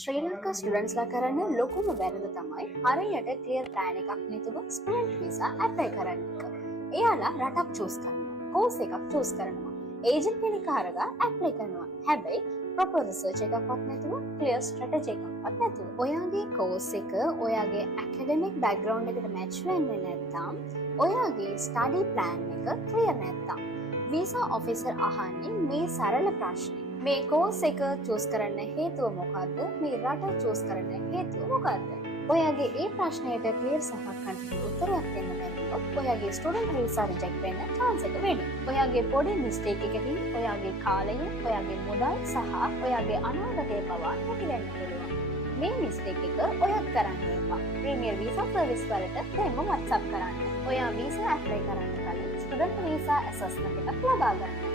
ශ්‍රී ලංකා ස්ටුඩන්ට්ස්ලා කරන්න ලොකුම වැරදි තමයි හරියට ක්ලියර් ප්ලෑන් එකක් නැතුව ස්ටුඩන්ට් වීසා ඇප්ලයි කරන්න එක. එයාලා රටක් චූස් කරනවා, කෝස් එකක් චූස් කරනවා, ඒජන්ට් කෙනෙක් අරගා ඇප්ලයි කරනවා. හැබැයි ප්‍රොපර් රිසර්ච් එකක්වත් නැතුව, ක්ලියර් ස්ට්‍රැටජි එකක්වත් නැතුව. ඔයාගේ කෝස් එක ඔයාගේ ඇකඩමික් බෑග්ග්‍රවුන්ඩ් එකට මැච් වෙන්නේ නැත්නම්, ඔයාගේ ස්ටඩි ප්ලෑන් එක ක්ලියර් නැත්නම්, වීසා ඔෆිසර් අහන්නේ මේ සරල ප්‍රශ්නේ. මේ කෝස් එක චූස් කරන්න හේතුව මොකක්ද? මේ රට චූස් කරන්න හේතුව මොකක්ද? ඔයාගේ ඒ ප්‍රශ්නයට ක්ලියර් සහ කන්ක්‍රීට් උත්තරයක් දෙන්න බැරිවොත් ඔයාගේ ස්ටුඩන්ට් වීසා රිජෙක්ට් වෙන්න chance එක වැඩි. ඔයාගේ පොඩි මිස්ටේක් එකකින් ඔයාගේ කාලය, ඔයාගේ මුදල් සහ ඔයාගේ අනාගතය පවා නැතිවෙන්න පුළුවන්. මේ මිස්ටේක් එක ඔයත් කරන්න එපා. ප්‍රීමියර් වීසා සර්විස් වලට දැන්ම WhatsApp කරන්න. ඔයා වීසා ඇප්ලයි කරන්න කලින් ස්ටුඩන්ට් වීසා ඇසස්මන්ට් එකක් ලබා ගන්න.